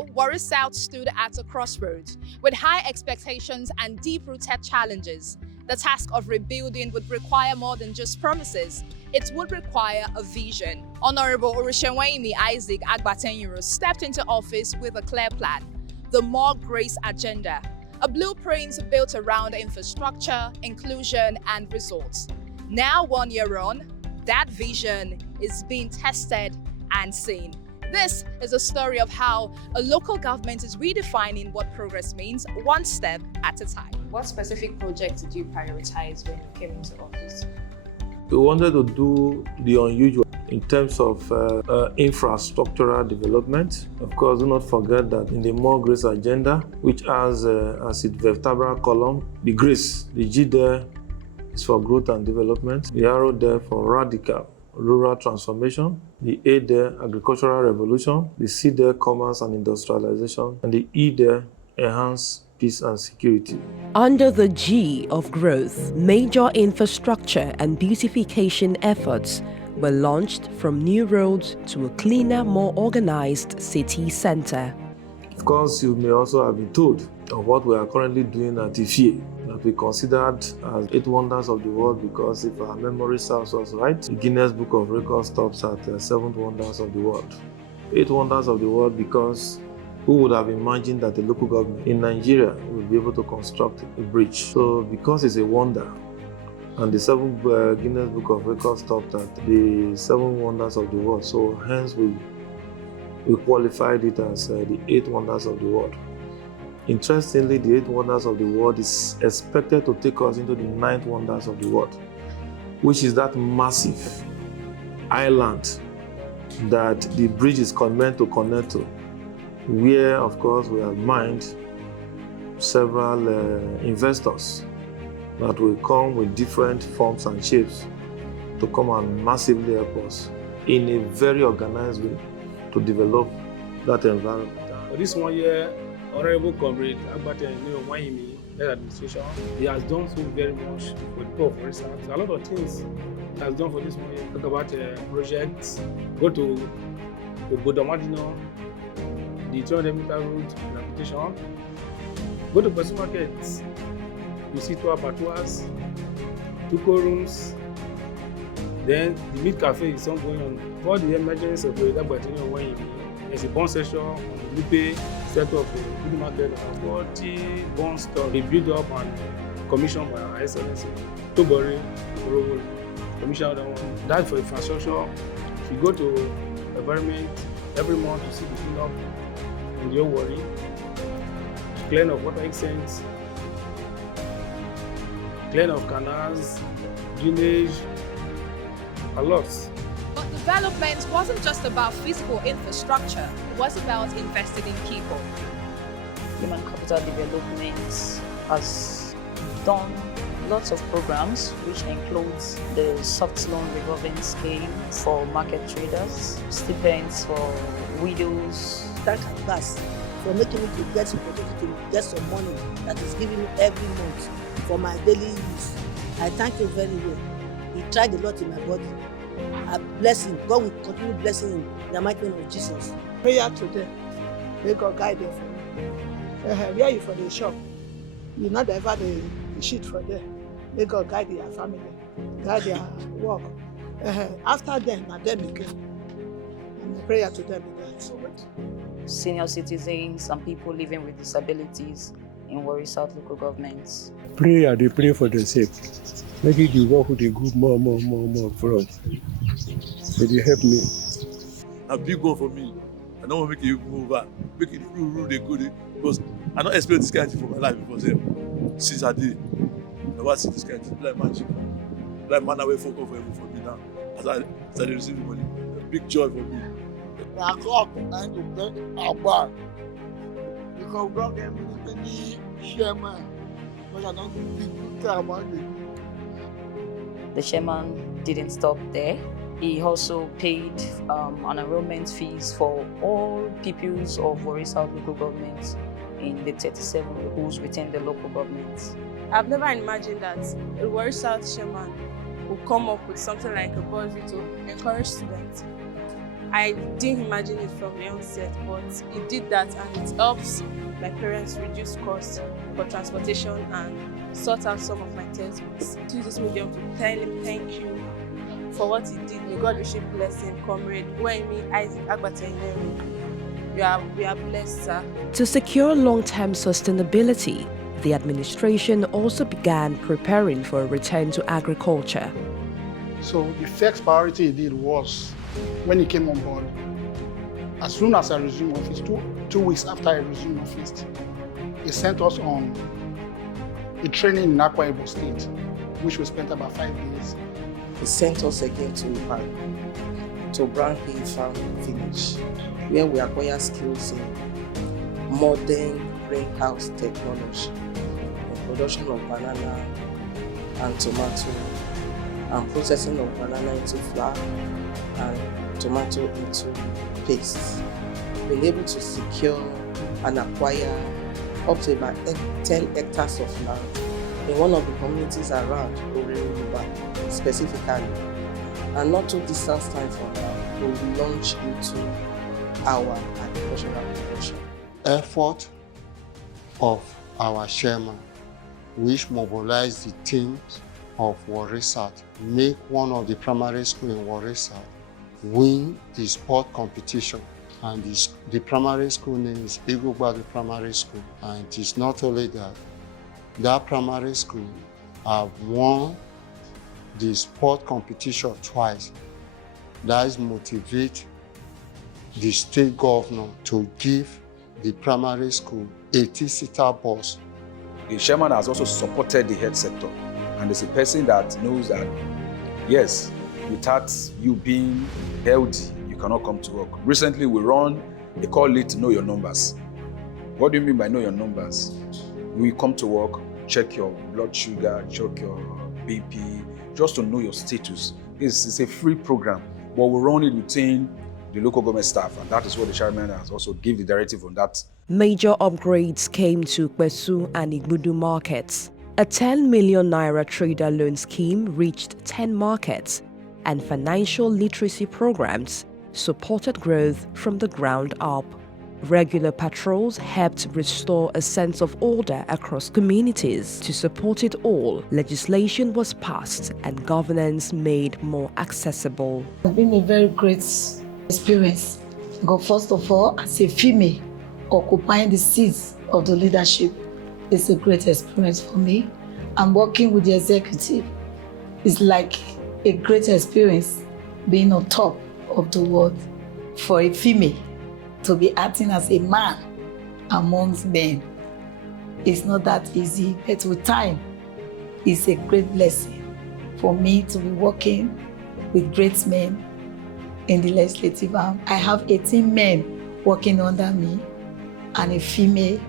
so, Warri South stood at a crossroads with high expectations and deep-rooted challenges. The task of rebuilding would require more than just promises. It would require a vision. Honorable Oritseweyinmi Agbateyiniro stepped into office with a clear plan, the M.O.R.E agenda, a blueprint built around infrastructure, inclusion, and results. Now, 1 year on, that vision is being tested and seen. This is a story of how a local government is redefining what progress means, one step at a time. What specific projects did you prioritize when you came into office? We wanted to do the unusual in terms of infrastructural development. Of course, do not forget that in the M.O.R.E agenda, which has as its vertebral column, the GRACE, the G there is for growth and development, the arrow there for radical rural transformation, the A there, agricultural revolution, the C there, commerce and industrialization, and the E there, enhance peace and security. Under the G of growth, major infrastructure and beautification efforts were launched, from new roads to a cleaner, more organized city center. Of course, you may also have been told of what we are currently doing at Ifie, that we considered as 8 wonders of the world, because if our memory serves us right, the Guinness Book of Records stops at 7 wonders of the world. 8 wonders of the world because who would have imagined that a local government in Nigeria would be able to construct a bridge? So because it's a wonder, and the 7 Guinness Book of Records stopped at the 7 wonders of the world, so hence we qualified it as the 8 wonders of the world. Interestingly, the 8 wonders of the world is expected to take us into the 9th wonders of the world, which is that massive island that the bridge is meant to connect to, where, of course, we have mined several investors that will come with different forms and shapes to come and massively help us in a very organized way to develop that environment. For this 1 year, Honorable Comrade Agbateyiniro-Led Led administration, he has done so very much for the people of Warri South. A lot of things he has done for this 1 year. Talk about projects, go to Agbateyiniro-Led, the 200-meter route rehabilitation, go to Person Markets, you see 2 abattoirs, 2 rooms, then the meat cafe is ongoing on. For the emergency of Agbateyiniro-Led, there's a bond session on the Lupe, set up a food market, 40 bond stores, they built up and commissioned by our Excellency. Tobori, commissioned that one. That for infrastructure. If you go to environment every month, you see the cleanup in the Warri, clean of water extents, clean of canals, drainage, a lot. But development wasn't just about physical infrastructure, it was about investing in people. Human capital development has done lots of programs, which includes the soft loan revolving scheme for market traders, stipends for widows. That G.R.A.C for making me to get some opportunity to get some money that is giving me every month for my daily use. I thank you very well. He tried a lot in my body. I bless him. God will continue blessing him in the mighty name of Jesus. Prayer today. May God guide them for me. Where you for the shop, you not divert the shit for there. May God guide their family, guide their work. After them, and them again. And prayer to them is that. Senior citizens and people living with disabilities in Warri South local governments. Pray, they pray for themselves. Make it the work they go more for us. May they help me. A big one for me. I don't want to make it move over. Make it rule they go there. Because I don't expect this kind of thing for my life before them. Since I did. I never see this kind of thing. Like magic. Like man away for me now. As I started receiving money. A big joy for me. I clock and to get our bar. Because we don't get any chairman. But I don't care about it. The chairman didn't stop there. He also paid an enrollment fees for all pupils of Warri South local government in the 37 schools within the local government. I've never imagined that a Warri South chairman will come up with something like a bursary to encourage students. I didn't imagine it from the onset, but it did that, and it helps my parents reduce costs for transportation and sort out some of my textbooks. To use this medium to tell him thank you for what he did. May God richly bless him, Comrade Warri Isaac Agbateyiniro-Led. We are blessed, sir. To secure long-term sustainability, the administration also began preparing for a return to agriculture. So the first priority he did was, when he came on board, as soon as I resumed office, two weeks after I resumed office, he sent us on a training in M.O.R.E State, which we spent about 5 days. He sent us again to Brown Hill Farm Village, where we acquire skills in modern greenhouse technology, production of banana and tomato, and processing of banana into flour and tomato into paste. Being able to secure and acquire up to about 10 hectares of land in one of the communities around Oritseweyinmi specifically. And not too distant time from now, we will launch into our agricultural production. Effort of our chairman, which mobilized the teams of Warri, make one of the primary schools in Warri win the sport competition. And the primary school name is G.R.A.C Primary School. And it is not only that, that primary school have won the sport competition twice. That is motivate the state governor to give the primary school a 80-seater bus. The chairman has also supported the health sector, and is a person that knows that, yes, without you being healthy, you cannot come to work. Recently, we run a call it Know Your Numbers. What do you mean by know your numbers? We come to work, check your blood sugar, check your BP, just to know your status. It's a free program, but we run it within the local government staff, and that is what the chairman has also given the directive on that. Major upgrades came to G.R.A.C and Igbudu markets. A 10 million naira trader loan scheme reached 10 markets, and financial literacy programs supported growth from the ground up. Regular patrols helped restore a sense of order across communities. To support it all, legislation was passed and governance made more accessible. It's been a very great experience. Because first of all, as a female, occupying the seats of the leadership is a great experience for me. And working with the executive is like a great experience, being on top of the world. For a female to be acting as a man amongst men, it's not that easy, but with time, it's a great blessing for me to be working with great men in the legislative arm. I have 18 men working under me and a female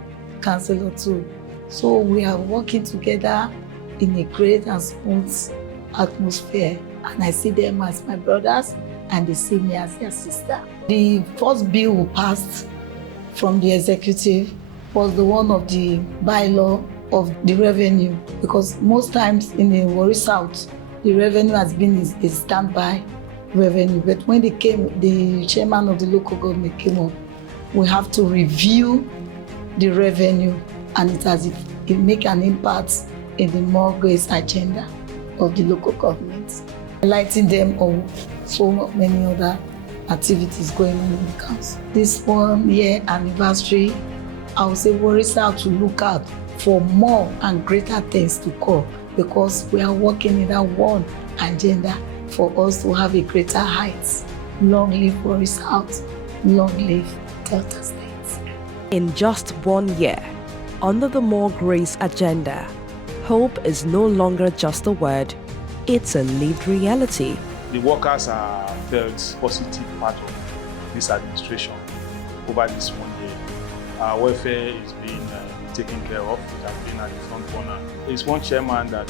councillor too. So we are working together in a great and smooth atmosphere, and I see them as my brothers and they see me as their sister. The first bill we passed from the executive was the one of the bylaw of the revenue, because most times in the Warri South, the revenue has been a standby revenue. But when they came, the chairman of the local government came up, we have to review the revenue, and it make an impact in the M.O.R.E agenda of the local government, highlighting them on so many other activities going on in the council. This 1 year anniversary, I would say Warri South to look out for more and greater things to come, because we are working in that one agenda for us to have a greater heights. Long live Warri South, long live Delta State. In just 1 year, under the M.O.R.E agenda, hope is no longer just a word, it's a lived reality. The workers are felt positive part of this administration over this 1 year. Our welfare is being taken care of. It has been at the front corner. It's one chairman that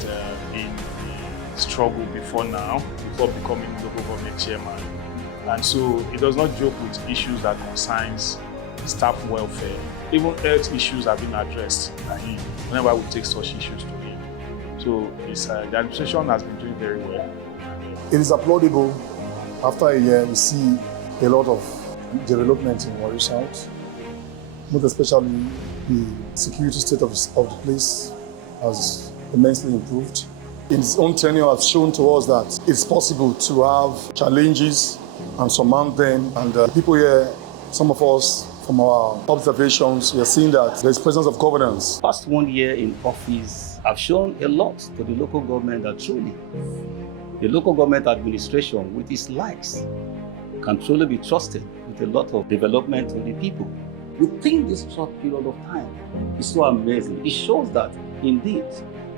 been the struggle before now, before becoming local government chairman. And so he does not joke with issues that concerns staff welfare. Even health issues have been addressed by him whenever we take such issues to him. So the administration has been doing very well. It is applaudable after a year we see a lot of development in Warri South, most especially the security state of the place has immensely improved. In its own tenure has shown to us that it's possible to have challenges and surmount them. And people here, some of us, from our observations, we are seeing that there's presence of governance. Past 1 year in office have shown a lot to the local government that truly the local government administration with its likes can truly be trusted with a lot of development to the people. Within this short period of time, it's so amazing. It shows that indeed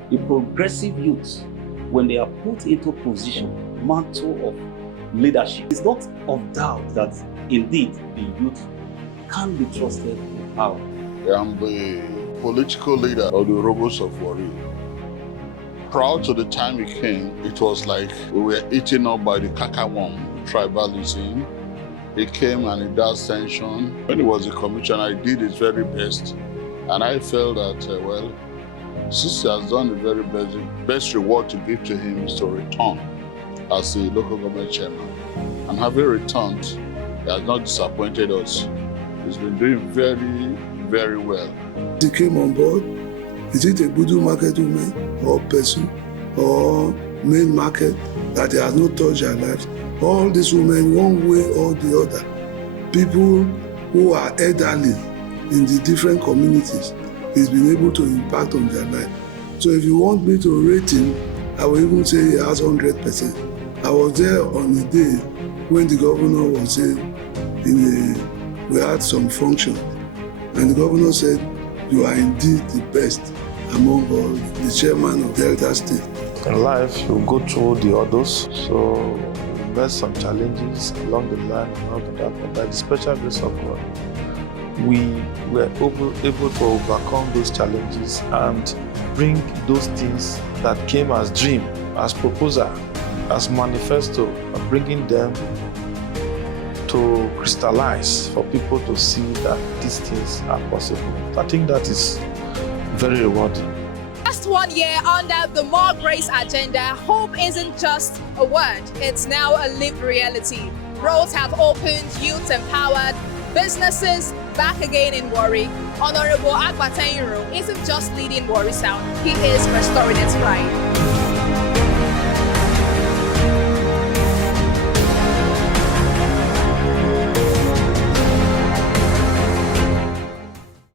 the progressive youth, when they are put into position, mantle of leadership, it's not of doubt that indeed the youth can be trusted with power. I am the political leader of the Robos of Warri. Prior to the time he came, it was like we were eaten up by the Kakawam tribalism. He came and he does tension. When he was a commissioner, he did his very best. And I felt that, well, since he has done the very best reward to give to him is to return as the local government chairman. And having returned, he has not disappointed us. He's been doing very, very well. He came on board. Is it a Budu market woman or person or main market that he has not touched their lives? All these women, one way or the other, people who are elderly in the different communities, he's been able to impact on their life. So if you want me to rate him, I will even say he has 100%. I was there on the day when the governor was saying, we had some function, and the governor said, you are indeed the best among all the chairman of Delta State. In life, you go through the others, so we met some challenges along the line and all of that, but by the special grace of God, we were able to overcome those challenges and bring those things that came as dream, as proposal, as manifesto, and bringing them to crystallize for people to see that these things are possible. I think that is very rewarding. Just 1 year under the More Grace agenda, hope isn't just a word, it's now a lived reality. Roads have opened, youth empowered, businesses back again in Warri. Honorable Agbateyiniro isn't just leading Warri South, he is restoring its pride.